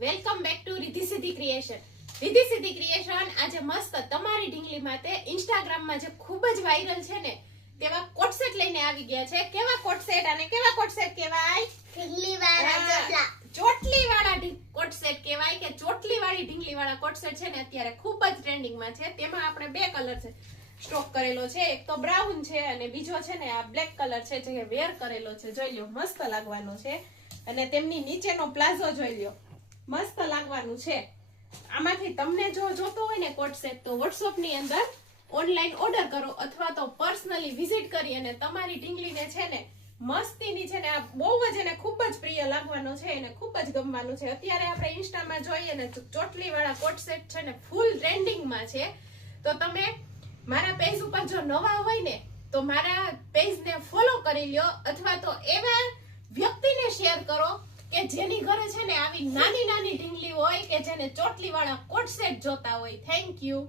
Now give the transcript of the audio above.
Welcome back to Riddhi સિદ્ધિ creation. Riddhi સિદ્ધિ creation આજે મસ્ત તમારી ઢીંગલી માટે ઇન્સ્ટાગ્રામમાં જે ખૂબ જ વાયરલ છે ને તેવા કોટ સેટ લઈને આવી ગયા છે. કેવા કોટ સેટ અને કેવા કોટ સેટ કહેવાય? ઢીંગલી વાળા ચોટલા. ચોટલી વાળા કોટ સેટ કહેવાય કે ચોટલી વાળી ઢીંગલી વાળા કોટ સેટ છે ને અત્યારે ખૂબ જ ટ્રેન્ડિંગમાં છે. તેમાં આપણે બે કલર છે સ્ટોક કરેલો છે. એક તો બ્રાઉન છે અને બીજો છે ને આ બ્લેક કલર છે જે વેર કરેલો છે. જોઈ લો મસ્ત લાગવાનો છે. અને તેમની નીચેનો પ્લાઝો જોઈ લ્યો મસ્ત લાગવાનું છે. આમાંથી તમને જો જોતો હોય ને કોટ સેટ તો WhatsApp ની અંદર ઓનલાઈન ઓર્ડર કરો અથવા તો પર્સનલી વિઝિટ કરી અને તમારી ઢીંગલીને છે ને મસ્તીની છે ને આ બહુ જ એને ખૂબ જ પ્રિય લાગવાનો છે. એને ખૂબ જ ગમવાનું છે. અત્યારે આપણે ઇન્સ્ટામાં જોઈએ ને ચોટલી વાળા કોટ સેટ છે ને ફૂલ ટ્રેન્ડિંગમાં છે. તો તમે મારા પેજ ઉપર જો નવા હોય ને તો મારા પેજને ફોલો કરી લ્યો અથવા તો એવા વ્યક્તિને શેર કરો કે જેની ઘરે છે ને આવી નાની નાની ઢીંગલી હોય કે જેને ચોટલી વાળા કોટ સેટ જોતા હોય. Thank you.